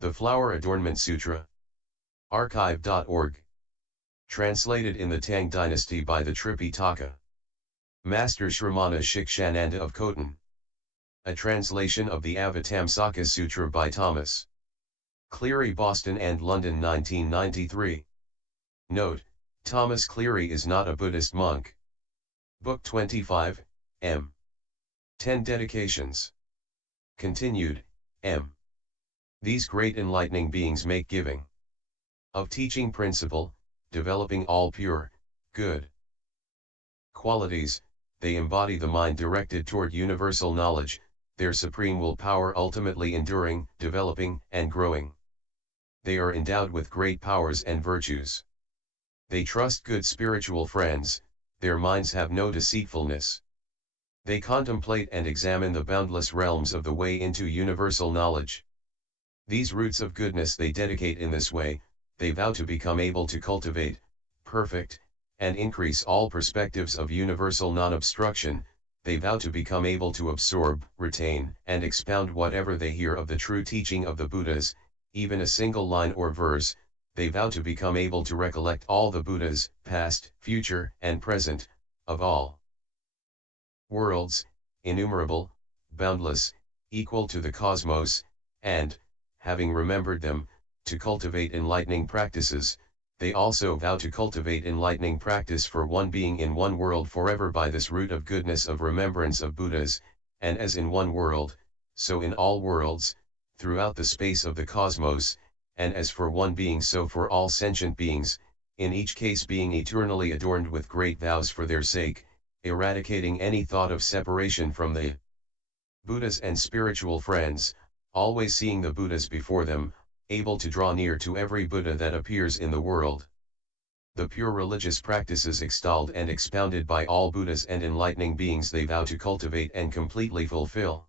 The Flower Adornment Sutra. Archive.org. Translated in the Tang Dynasty by the Tripitaka. Master Shramana Shikshananda of Khotan. A translation of the Avatamsaka-Sutra by Thomas Cleary, Boston and London, 1993. Note: Thomas Cleary is not a Buddhist monk. Book 25, M. 10 Dedications. Continued, M. These great enlightening beings make giving of teaching principle, developing all pure, good qualities. They embody the mind directed toward universal knowledge, their supreme willpower ultimately enduring, developing, and growing. They are endowed with great powers and virtues. They trust good spiritual friends, their minds have no deceitfulness. They contemplate and examine the boundless realms of the way into universal knowledge. These roots of goodness they dedicate in this way, they vow to become able to cultivate, perfect, and increase all perspectives of universal non-obstruction. They vow to become able to absorb, retain, and expound whatever they hear of the true teaching of the Buddhas, even a single line or verse. They vow to become able to recollect all the Buddhas, past, future, and present, of all worlds, innumerable, boundless, equal to the cosmos, and, having remembered them, to cultivate enlightening practices. They also vow to cultivate enlightening practice for one being in one world forever by this root of goodness of remembrance of Buddhas, and as in one world, so in all worlds, throughout the space of the cosmos, and as for one being so for all sentient beings, in each case being eternally adorned with great vows for their sake, eradicating any thought of separation from the Buddhas and spiritual friends, always seeing the Buddhas before them, able to draw near to every Buddha that appears in the world. The pure religious practices extolled and expounded by all Buddhas and enlightening beings they vow to cultivate and completely fulfill.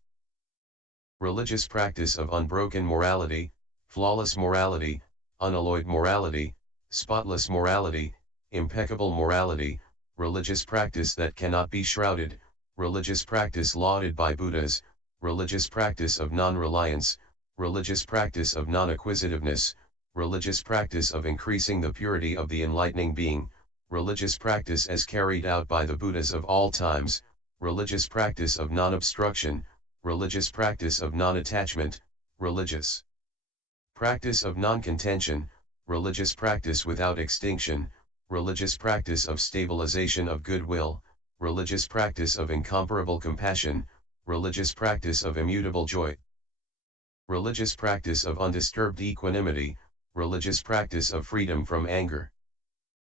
Religious practice of unbroken morality, flawless morality, unalloyed morality, spotless morality, impeccable morality, religious practice that cannot be shrouded, religious practice lauded by Buddhas, religious practice of non-reliance, religious practice of non-acquisitiveness, religious practice of increasing the purity of the enlightening being, religious practice as carried out by the Buddhas of all times, religious practice of non-obstruction, religious practice of non-attachment, religious practice of non-contention, religious practice without extinction, religious practice of stabilization of goodwill, religious practice of incomparable compassion, religious practice of immutable joy, religious practice of undisturbed equanimity, religious practice of freedom from anger.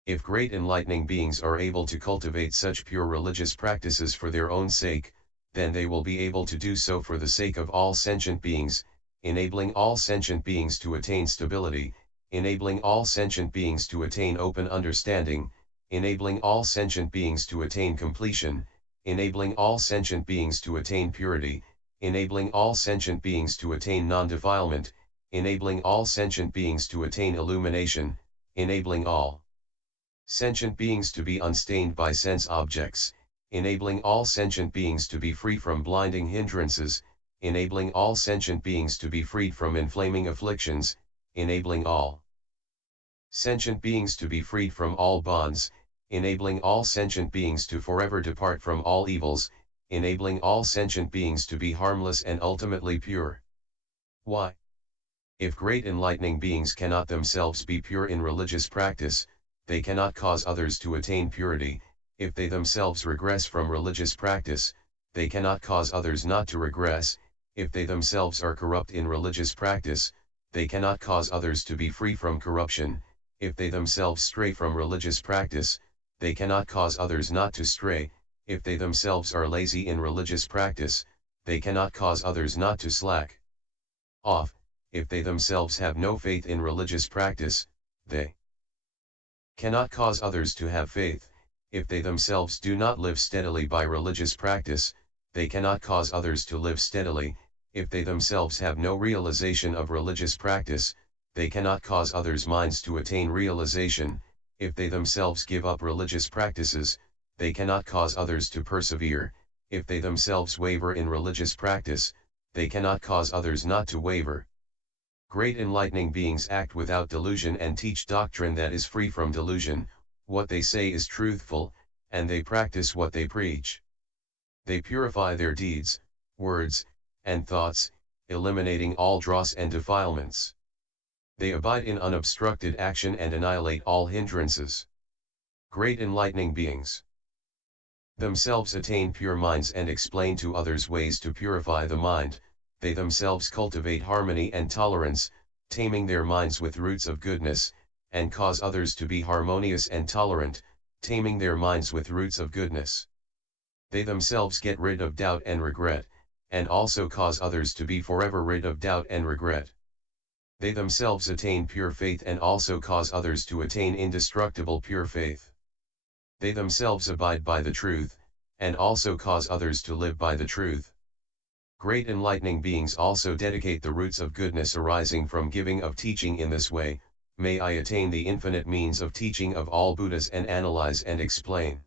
If great enlightening beings are able to cultivate such pure religious practices for their own sake, then they will be able to do so for the sake of all sentient beings, enabling all sentient beings to attain stability, enabling all sentient beings to attain open understanding, enabling all sentient beings to attain completion, enabling all sentient beings to attain purity, enabling all sentient beings to attain non-defilement, enabling all sentient beings to attain illumination, enabling all sentient beings to be unstained by sense objects, enabling all sentient beings to be free from blinding hindrances, enabling all sentient beings to be freed from inflaming afflictions, enabling all sentient beings to be freed from all bonds, enabling all sentient beings to forever depart from all evils, enabling all sentient beings to be harmless and ultimately pure. Why? If great enlightening beings cannot themselves be pure in religious practice, they cannot cause others to attain purity. If they themselves regress from religious practice, they cannot cause others not to regress. If they themselves are corrupt in religious practice, they cannot cause others to be free from corruption. If they themselves stray from religious practice, they cannot cause others not to stray. If they themselves are lazy in religious practice, they cannot cause others not to slack off. If they themselves have no faith in religious practice, they cannot cause others to have faith. If they themselves do not live steadily by religious practice, they cannot cause others to live steadily. If they themselves have no realization of religious practice, they cannot cause others' minds to attain realization. If they themselves give up religious practices, they cannot cause others to persevere. If they themselves waver in religious practice, they cannot cause others not to waver. Great enlightening beings act without delusion and teach doctrine that is free from delusion, what they say is truthful, and they practice what they preach. They purify their deeds, words, and thoughts, eliminating all dross and defilements. They abide in unobstructed action and annihilate all hindrances. Great enlightening beings themselves attain pure minds and explain to others ways to purify the mind. They themselves cultivate harmony and tolerance, taming their minds with roots of goodness, and cause others to be harmonious and tolerant, taming their minds with roots of goodness. They themselves get rid of doubt and regret, and also cause others to be forever rid of doubt and regret. They themselves attain pure faith and also cause others to attain indestructible pure faith. They themselves abide by the truth, and also cause others to live by the truth. Great enlightening beings also dedicate the roots of goodness arising from giving of teaching in this way. May I attain the infinite means of teaching of all Buddhas and analyze and explain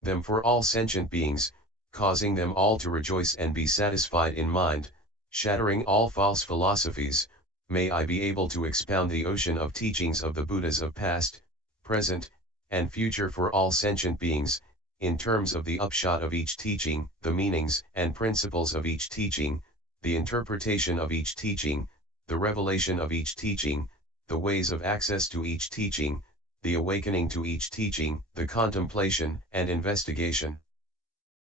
them for all sentient beings, causing them all to rejoice and be satisfied in mind, shattering all false philosophies. May I be able to expound the ocean of teachings of the Buddhas of past, present, and future for all sentient beings, in terms of the upshot of each teaching, the meanings and principles of each teaching, the interpretation of each teaching, the revelation of each teaching, the ways of access to each teaching, the awakening to each teaching, the contemplation and investigation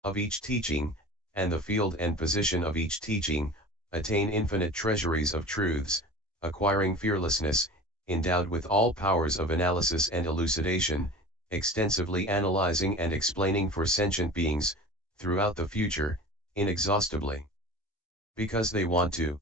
of each teaching, and the field and position of each teaching, attain infinite treasuries of truths, acquiring fearlessness, endowed with all powers of analysis and elucidation, extensively analyzing and explaining for sentient beings, throughout the future, inexhaustibly. Because they want to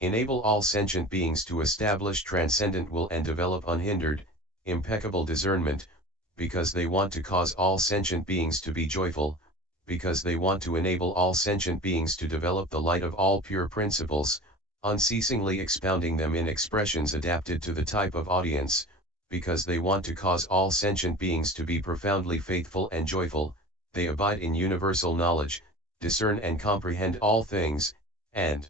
enable all sentient beings to establish transcendent will and develop unhindered, impeccable discernment, because they want to cause all sentient beings to be joyful, because they want to enable all sentient beings to develop the light of all pure principles, unceasingly expounding them in expressions adapted to the type of audience, because they want to cause all sentient beings to be profoundly faithful and joyful. They abide in universal knowledge, discern and comprehend all things, and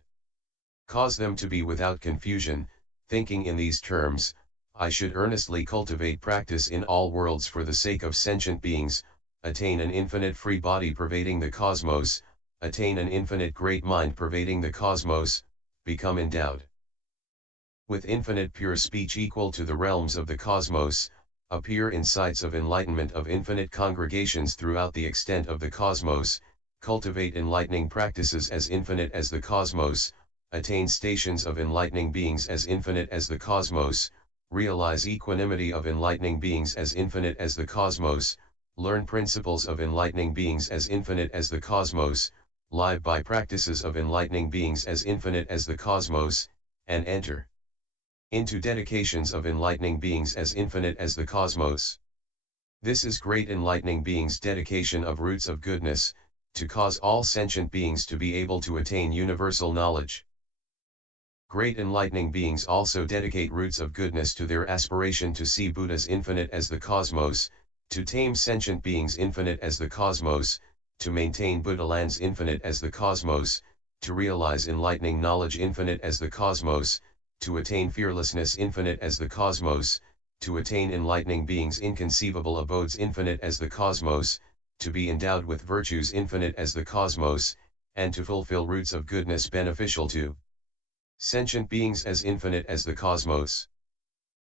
cause them to be without confusion. Thinking in these terms, I should earnestly cultivate practice in all worlds for the sake of sentient beings, attain an infinite free body pervading the cosmos, attain an infinite great mind pervading the cosmos, become endowed with infinite pure speech equal to the realms of the cosmos, appear in sights of enlightenment of infinite congregations throughout the extent of the cosmos, cultivate enlightening practices as infinite as the cosmos, attain stations of enlightening beings as infinite as the cosmos, realize equanimity of enlightening beings as infinite as the cosmos, learn principles of enlightening beings as infinite as the cosmos, live by practices of enlightening beings as infinite as the cosmos, and enter into dedications of enlightening beings as infinite as the cosmos. This is great enlightening beings' dedication of roots of goodness, to cause all sentient beings to be able to attain universal knowledge. Great enlightening beings also dedicate roots of goodness to their aspiration to see Buddhas infinite as the cosmos, to tame sentient beings infinite as the cosmos, to maintain Buddha lands infinite as the cosmos, to realize enlightening knowledge infinite as the cosmos, to attain fearlessness infinite as the cosmos, to attain enlightening beings inconceivable abodes infinite as the cosmos, to be endowed with virtues infinite as the cosmos, and to fulfill roots of goodness beneficial to sentient beings as infinite as the cosmos.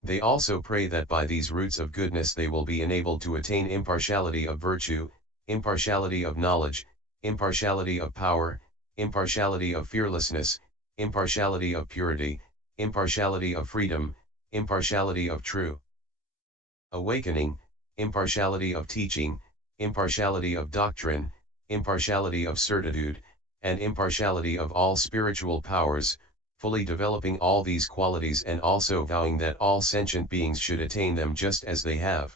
They also pray that by these roots of goodness they will be enabled to attain impartiality of virtue, impartiality of knowledge, impartiality of power, impartiality of fearlessness, impartiality of purity, impartiality of freedom, impartiality of true awakening, impartiality of teaching, impartiality of doctrine, impartiality of certitude, and impartiality of all spiritual powers, fully developing all these qualities and also vowing that all sentient beings should attain them just as they have.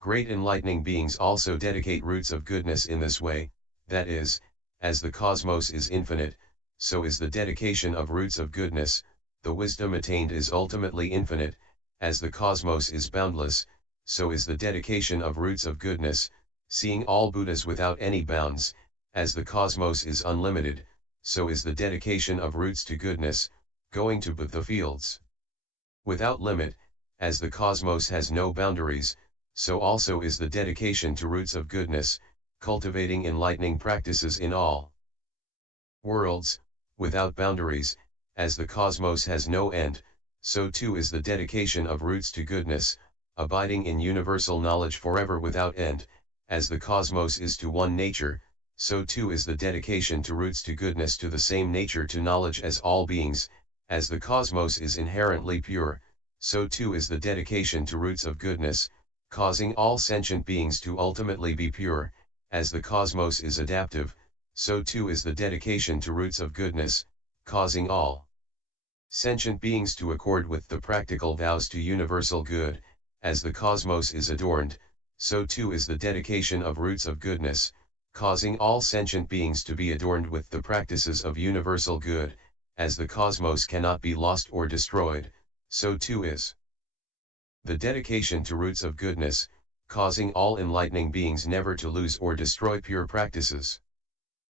Great enlightening beings also dedicate roots of goodness in this way, that is, as the cosmos is infinite, so is the dedication of roots of goodness. The wisdom attained is ultimately infinite, as the cosmos is boundless, so is the dedication of roots of goodness, seeing all Buddhas without any bounds, as the cosmos is unlimited, so is the dedication of roots to goodness, going to the fields. Without limit, as the cosmos has no boundaries, so also is the dedication to roots of goodness, cultivating enlightening practices in all worlds, without boundaries, as the cosmos has no end, so too is the dedication of roots to goodness, abiding in universal knowledge forever without end, as the cosmos is to one nature, so too is the dedication to roots to goodness to the same nature to knowledge as all beings, as the cosmos is inherently pure, so too is the dedication to roots of goodness, causing all sentient beings to ultimately be pure, as the cosmos is adaptive, so too is the dedication to roots of goodness, causing all sentient beings to accord with the practical vows to universal good, as the cosmos is adorned, so too is the dedication of roots of goodness, causing all sentient beings to be adorned with the practices of universal good, as the cosmos cannot be lost or destroyed, so too is the dedication to roots of goodness, causing all enlightening beings never to lose or destroy pure practices.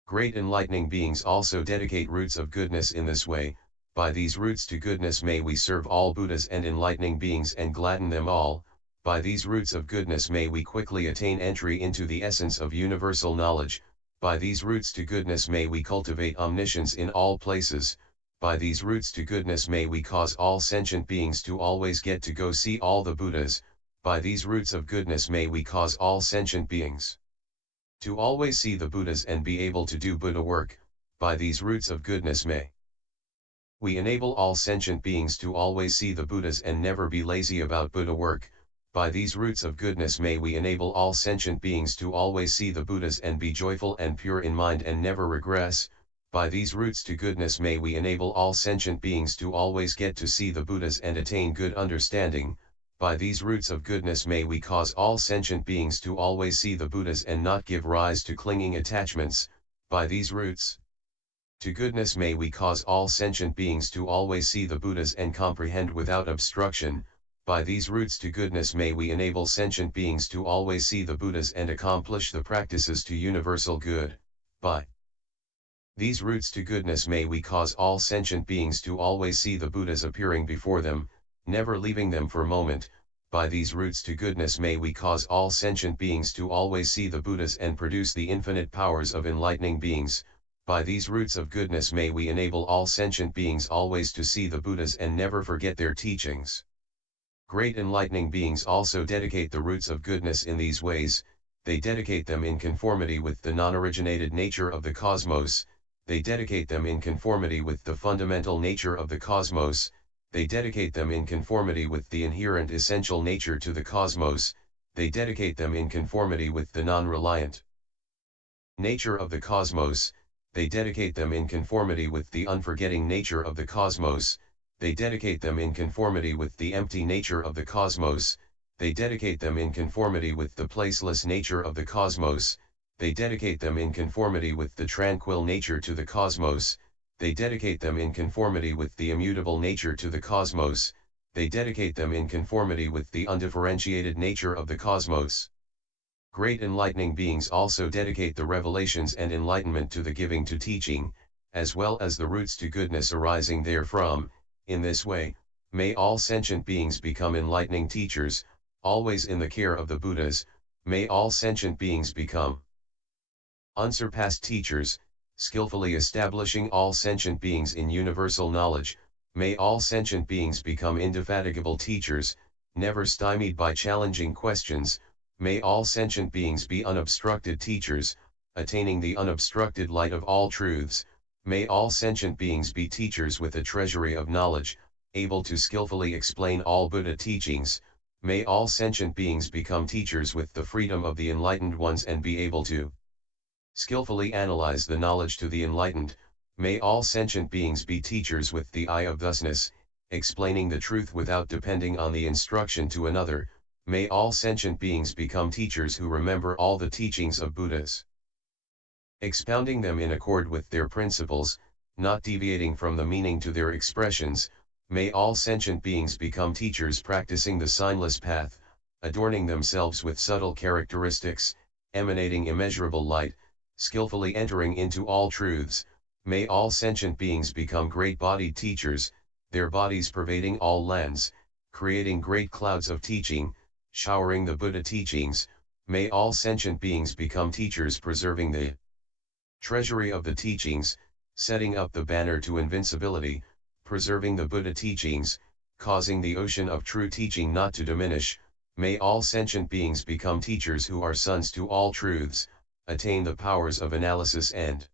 Great enlightening beings also dedicate roots of goodness in this way. By these roots to goodness may we serve all Buddhas and enlightening beings and gladden them all. By these roots of goodness may we quickly attain entry into the essence of universal knowledge. By these roots to goodness may we cultivate omniscience in all places. By these roots to goodness may we cause all sentient beings to always get to go see all the Buddhas. By these roots of goodness may we cause all sentient beings to always see the Buddhas and be able to do Buddha work. By these roots of goodness may we enable all sentient beings to always see the Buddhas and never be lazy about Buddha work. By these roots of goodness may we enable all sentient beings to always see the Buddhas and be joyful and pure in mind and never regress. By these roots to goodness may we enable all sentient beings to always get to see the Buddhas and attain good understanding. By these roots of goodness may we cause all sentient beings to always see the Buddhas and not give rise to clinging attachments. By these roots to goodness may we cause all sentient beings to always see the Buddhas and comprehend without obstruction. By these roots to goodness may we enable sentient beings to always see the Buddhas and accomplish the practices to universal good. By these roots to goodness may we cause all sentient beings to always see the Buddhas appearing before them, never leaving them for a moment. By these roots to goodness may we cause all sentient beings to always see the Buddhas and produce the infinite powers of enlightening beings. By these roots of goodness may we enable all sentient beings always to see the Buddhas and never forget their teachings. Great enlightening beings also dedicate the roots of goodness in these ways. They dedicate them in conformity with the non-originated nature of the cosmos. They dedicate them in conformity with the fundamental nature of the cosmos. They dedicate them in conformity with the inherent essential nature to the cosmos. They dedicate them in conformity with the non-reliant nature of the cosmos. They dedicate them in conformity with the unforgetting nature of the cosmos. They dedicate them in conformity with the empty nature of the cosmos. They dedicate them in conformity with the placeless nature of the cosmos. They dedicate them in conformity with the tranquil nature to the cosmos. They dedicate them in conformity with the immutable nature to the cosmos. They dedicate them in conformity with the undifferentiated nature of the cosmos. Great enlightening beings also dedicate the revelations and enlightenment to the giving to teaching, as well as the roots to goodness arising therefrom. In this way, may all sentient beings become enlightening teachers, always in the care of the Buddhas. May all sentient beings become unsurpassed teachers, skillfully establishing all sentient beings in universal knowledge. May all sentient beings become indefatigable teachers, never stymied by challenging questions. May all sentient beings be unobstructed teachers, attaining the unobstructed light of all truths. May all sentient beings be teachers with a treasury of knowledge, able to skillfully explain all Buddha teachings. May all sentient beings become teachers with the freedom of the enlightened ones and be able to skillfully analyze the knowledge to the enlightened. May all sentient beings be teachers with the eye of thusness, explaining the truth without depending on the instruction to another. May all sentient beings become teachers who remember all the teachings of Buddhas, expounding them in accord with their principles, not deviating from the meaning to their expressions. May all sentient beings become teachers practicing the signless path, adorning themselves with subtle characteristics, emanating immeasurable light, skillfully entering into all truths. May all sentient beings become great-bodied teachers, their bodies pervading all lands, creating great clouds of teaching, showering the Buddha teachings. May all sentient beings become teachers preserving the treasury of the teachings, setting up the banner to invincibility, preserving the Buddha teachings, causing the ocean of true teaching not to diminish. May all sentient beings become teachers who are sons to all truths, attain the powers of analysis and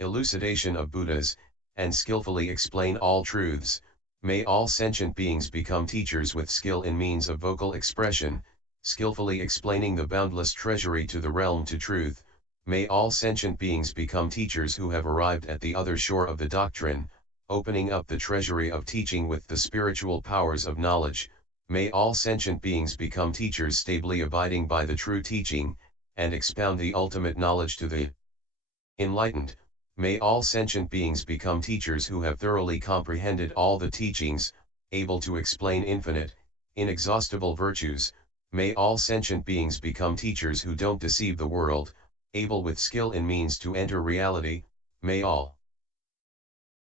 elucidation of Buddhas, and skillfully explain all truths. May all sentient beings become teachers with skill in means of vocal expression, skillfully explaining the boundless treasury to the realm to truth. May all sentient beings become teachers who have arrived at the other shore of the doctrine, opening up the treasury of teaching with the spiritual powers of knowledge. May all sentient beings become teachers stably abiding by the true teaching, and expound the ultimate knowledge to the enlightened. May all sentient beings become teachers who have thoroughly comprehended all the teachings, able to explain infinite, inexhaustible virtues. May all sentient beings become teachers who don't deceive the world, able with skill and means to enter reality. May all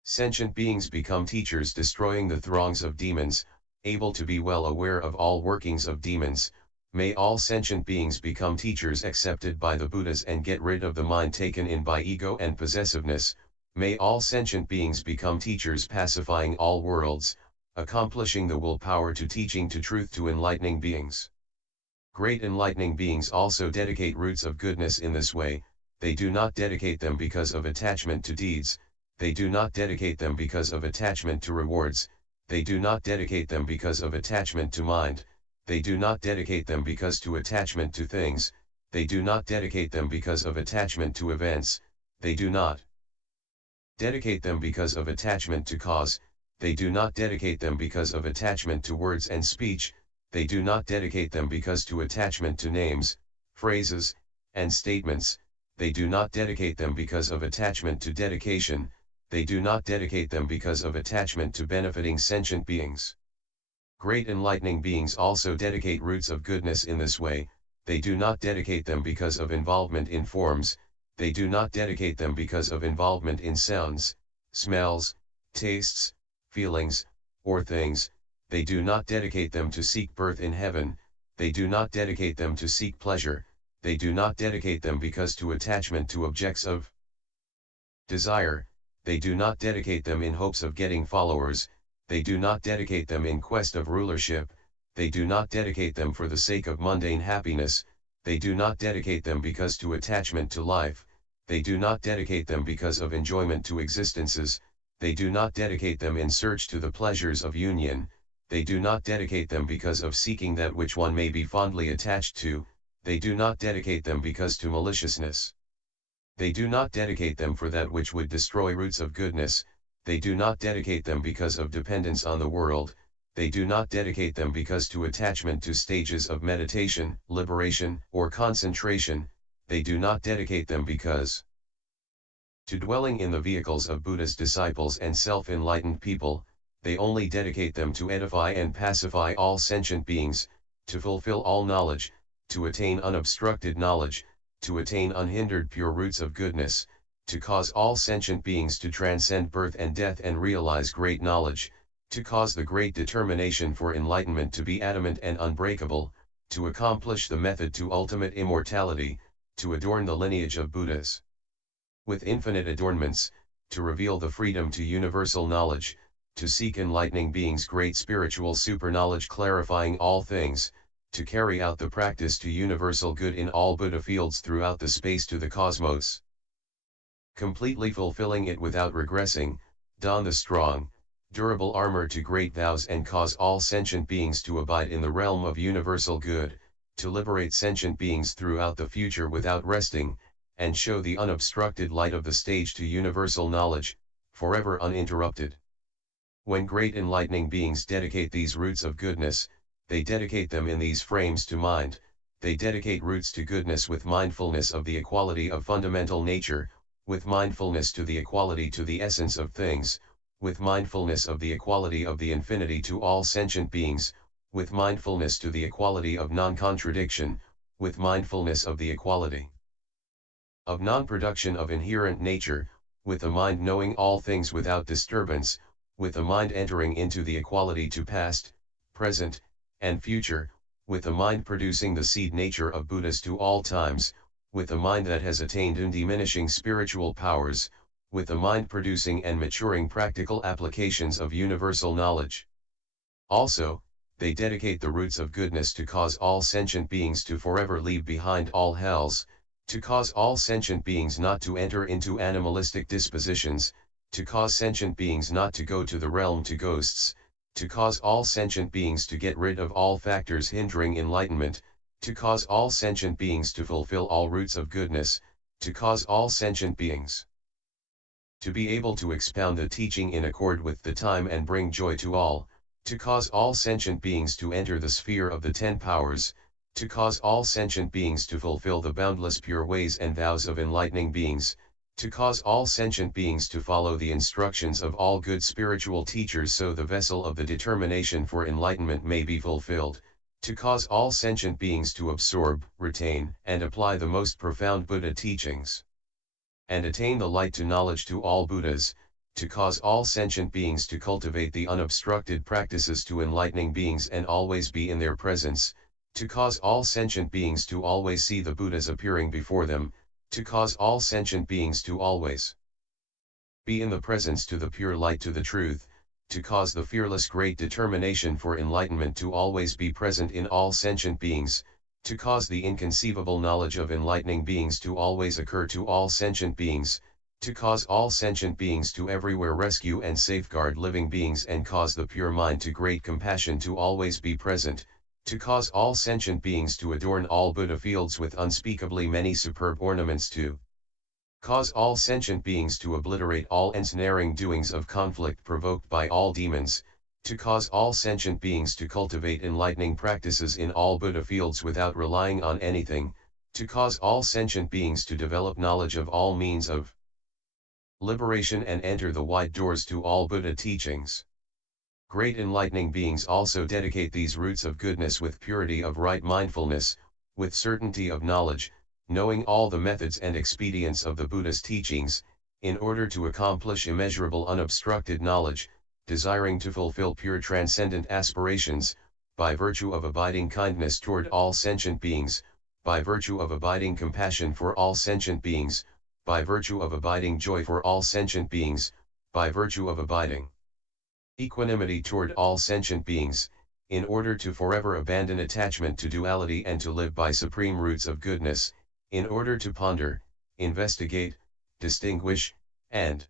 sentient beings become teachers destroying the throngs of demons, able to be well aware of all workings of demons. May all sentient beings become teachers accepted by the Buddhas and get rid of the mind taken in by ego and possessiveness. May all sentient beings become teachers pacifying all worlds, accomplishing the willpower to teaching to truth to enlightening beings. Great enlightening beings also dedicate roots of goodness in this way. They do not dedicate them because of attachment to deeds, they do not dedicate them because of attachment to rewards, they do not dedicate them because of attachment to mind, they do not dedicate them because to attachment to things, they do not dedicate them because of attachment to events, they do not dedicate them because of attachment to cause, they do not dedicate them because of attachment to words and speech, they do not dedicate them because to attachment to names, phrases, and statements, they do not dedicate them because of attachment to dedication, they do not dedicate them because of attachment to benefiting sentient beings. Great enlightening beings also dedicate roots of goodness in this way. They do not dedicate them because of involvement in forms, they do not dedicate them because of involvement in sounds, smells, tastes, feelings, or things, they do not dedicate them to seek birth in heaven, they do not dedicate them to seek pleasure, they do not dedicate them because to attachment to objects of desire, they do not dedicate them in hopes of getting followers, they do not dedicate them in quest of rulership, they do not dedicate them for the sake of mundane happiness, they do not dedicate them because to attachment to life, they do not dedicate them because of enjoyment to existences, they do not dedicate them in search to the pleasures of union, they do not dedicate them because of seeking that which one may be fondly attached to, they do not dedicate them because to maliciousness. They do not dedicate them for that which would destroy roots of goodness, they do not dedicate them because of dependence on the world, they do not dedicate them because to attachment to stages of meditation, liberation, or concentration, they do not dedicate them because to dwelling in the vehicles of Buddha's disciples and self-enlightened people, they only dedicate them to edify and pacify all sentient beings, to fulfill all knowledge, to attain unobstructed knowledge, to attain unhindered pure roots of goodness, to cause all sentient beings to transcend birth and death and realize great knowledge, to cause the great determination for enlightenment to be adamant and unbreakable, to accomplish the method to ultimate immortality, to adorn the lineage of Buddhas with infinite adornments, to reveal the freedom to universal knowledge, to seek enlightening beings great spiritual superknowledge clarifying all things, to carry out the practice to universal good in all Buddha fields throughout the space to the cosmos, completely fulfilling it without regressing, don the strong, durable armor to great vows and cause all sentient beings to abide in the realm of universal good, to liberate sentient beings throughout the future without resting, and show the unobstructed light of the stage to universal knowledge, forever uninterrupted. When great enlightening beings dedicate these roots of goodness, they dedicate them in these frames to mind, they dedicate roots to goodness with mindfulness of the equality of fundamental nature, with mindfulness to the equality to the essence of things, with mindfulness of the equality of the infinity to all sentient beings, with mindfulness to the equality of non-contradiction, with mindfulness of the equality of non-production of inherent nature, with the mind knowing all things without disturbance, with the mind entering into the equality to past, present, and future, with the mind producing the seed nature of Buddhas to all times, with the mind that has attained undiminishing spiritual powers, with the mind producing and maturing practical applications of universal knowledge. Also, they dedicate the roots of goodness to cause all sentient beings to forever leave behind all hells, to cause all sentient beings not to enter into animalistic dispositions, to cause sentient beings not to go to the realm to ghosts, to cause all sentient beings to get rid of all factors hindering enlightenment, to cause all sentient beings to fulfill all roots of goodness, to cause all sentient beings to be able to expound the teaching in accord with the time and bring joy to all, to cause all sentient beings to enter the sphere of the 10 powers, to cause all sentient beings to fulfill the boundless pure ways and vows of enlightening beings, to cause all sentient beings to follow the instructions of all good spiritual teachers so the vessel of the determination for enlightenment may be fulfilled, to cause all sentient beings to absorb, retain, and apply the most profound Buddha teachings, and attain the light to knowledge to all Buddhas, to cause all sentient beings to cultivate the unobstructed practices to enlightening beings and always be in their presence, to cause all sentient beings to always see the Buddhas appearing before them, to cause all sentient beings to always be in the presence to the pure light to the truth, to cause the fearless great determination for enlightenment to always be present in all sentient beings, to cause the inconceivable knowledge of enlightening beings to always occur to all sentient beings, to cause all sentient beings to everywhere rescue and safeguard living beings and cause the pure mind to great compassion to always be present, to cause all sentient beings to adorn all Buddha fields with unspeakably many superb ornaments to cause all sentient beings to obliterate all ensnaring doings of conflict provoked by all demons, to cause all sentient beings to cultivate enlightening practices in all Buddha fields without relying on anything, to cause all sentient beings to develop knowledge of all means of liberation and enter the wide doors to all Buddha teachings. Great enlightening beings also dedicate these roots of goodness with purity of right mindfulness, with certainty of knowledge, knowing all the methods and expedients of the Buddha's teachings, in order to accomplish immeasurable unobstructed knowledge, desiring to fulfill pure transcendent aspirations, by virtue of abiding kindness toward all sentient beings, by virtue of abiding compassion for all sentient beings, by virtue of abiding joy for all sentient beings, by virtue of abiding equanimity toward all sentient beings, in order to forever abandon attachment to duality and to live by supreme roots of goodness, in order to ponder, investigate, distinguish, and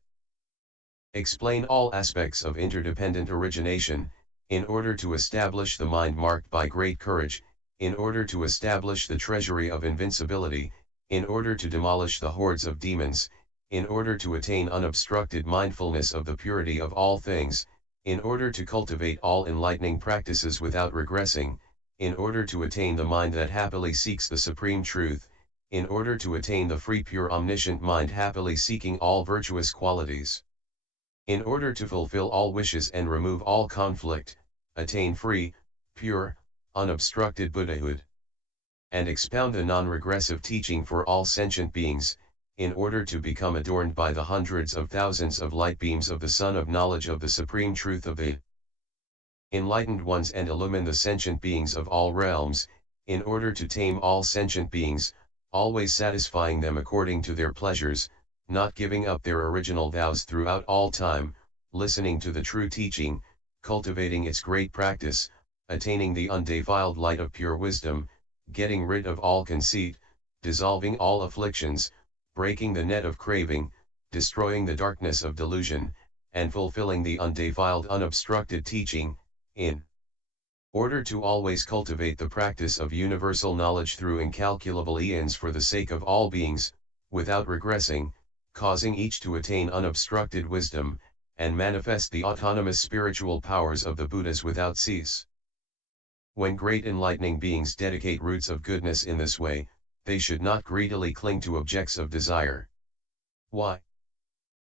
explain all aspects of interdependent origination, in order to establish the mind marked by great courage, in order to establish the treasury of invincibility, in order to demolish the hordes of demons, in order to attain unobstructed mindfulness of the purity of all things, in order to cultivate all enlightening practices without regressing, in order to attain the mind that happily seeks the supreme truth, in order to attain the free pure omniscient mind happily seeking all virtuous qualities, in order to fulfill all wishes and remove all conflict, attain free, pure, unobstructed Buddhahood, and expound the non-regressive teaching for all sentient beings, in order to become adorned by the hundreds of thousands of light beams of the sun of knowledge of the supreme truth of the enlightened ones and illumine the sentient beings of all realms, in order to tame all sentient beings, always satisfying them according to their pleasures, not giving up their original vows throughout all time, listening to the true teaching, cultivating its great practice, attaining the undefiled light of pure wisdom, getting rid of all conceit, dissolving all afflictions, breaking the net of craving, destroying the darkness of delusion, and fulfilling the undefiled unobstructed teaching, in order to always cultivate the practice of universal knowledge through incalculable eons for the sake of all beings, without regressing, causing each to attain unobstructed wisdom, and manifest the autonomous spiritual powers of the Buddhas without cease. When great enlightening beings dedicate roots of goodness in this way, they should not greedily cling to objects of desire. Why?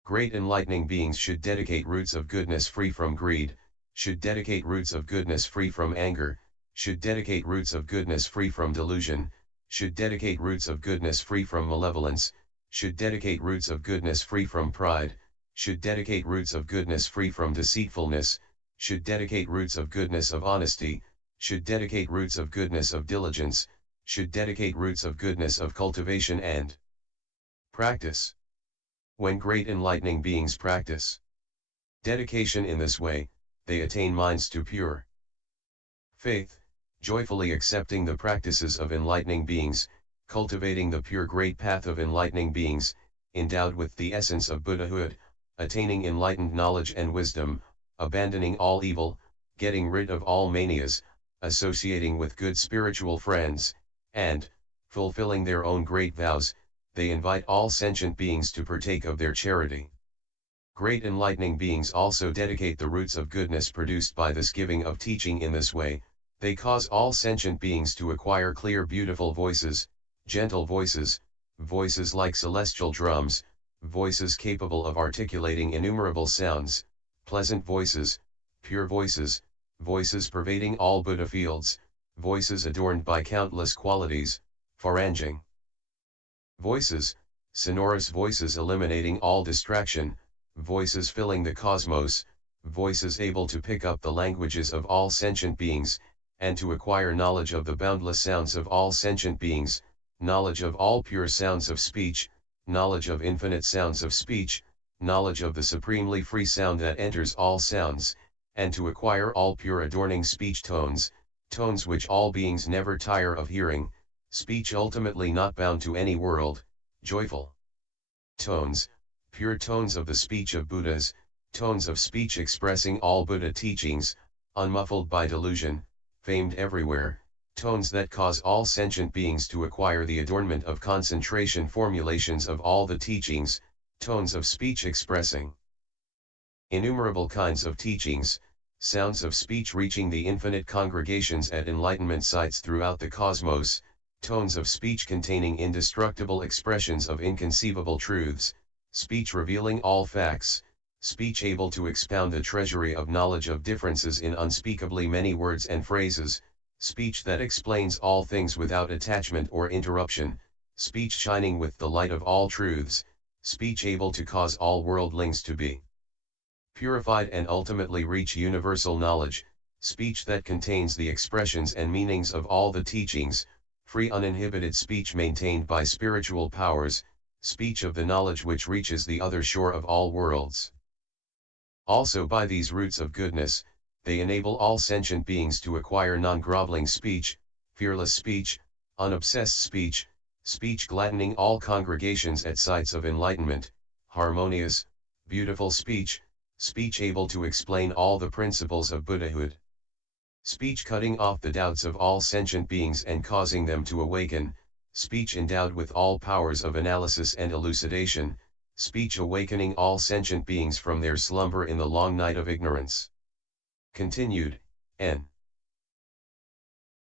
Great enlightening beings should dedicate roots of goodness free from greed, should dedicate roots of goodness free from anger, should dedicate roots of goodness free from delusion, should dedicate roots of goodness free from malevolence, should dedicate roots of goodness free from pride, should dedicate roots of goodness free from deceitfulness, should dedicate roots of goodness of honesty, should dedicate roots of goodness of diligence, should dedicate roots of goodness of cultivation and practice. When great enlightening beings practice dedication in this way, they attain minds to pure faith, joyfully accepting the practices of enlightening beings, cultivating the pure great path of enlightening beings, endowed with the essence of Buddhahood, attaining enlightened knowledge and wisdom, abandoning all evil, getting rid of all manias, associating with good spiritual friends, and, fulfilling their own great vows, they invite all sentient beings to partake of their charity. Great enlightening beings also dedicate the roots of goodness produced by this giving of teaching in this way. They cause all sentient beings to acquire clear beautiful voices, gentle voices, voices like celestial drums, voices capable of articulating innumerable sounds, pleasant voices, pure voices, voices pervading all Buddha fields, voices adorned by countless qualities, pharanging voices, sonorous voices eliminating all distraction, voices filling the cosmos, voices able to pick up the languages of all sentient beings, and to acquire knowledge of the boundless sounds of all sentient beings, knowledge of all pure sounds of speech, knowledge of infinite sounds of speech, knowledge of the supremely free sound that enters all sounds, and to acquire all pure adorning speech tones, tones which all beings never tire of hearing, speech ultimately not bound to any world, joyful tones, pure tones of the speech of Buddhas, tones of speech expressing all Buddha teachings, unmuffled by delusion, famed everywhere, tones that cause all sentient beings to acquire the adornment of concentration formulations of all the teachings, tones of speech expressing innumerable kinds of teachings, sounds of speech reaching the infinite congregations at enlightenment sites throughout the cosmos, tones of speech containing indestructible expressions of inconceivable truths, speech revealing all facts, speech able to expound the treasury of knowledge of differences in unspeakably many words and phrases, speech that explains all things without attachment or interruption, speech shining with the light of all truths, speech able to cause all worldlings to be purified and ultimately reach universal knowledge, speech that contains the expressions and meanings of all the teachings, free uninhibited speech maintained by spiritual powers, speech of the knowledge which reaches the other shore of all worlds. Also by these roots of goodness, they enable all sentient beings to acquire non-groveling speech, fearless speech, unobsessed speech, speech gladdening all congregations at sites of enlightenment, harmonious, beautiful speech, speech able to explain all the principles of Buddhahood. Speech cutting off the doubts of all sentient beings and causing them to awaken, speech endowed with all powers of analysis and elucidation, speech awakening all sentient beings from their slumber in the long night of ignorance. Continued, N.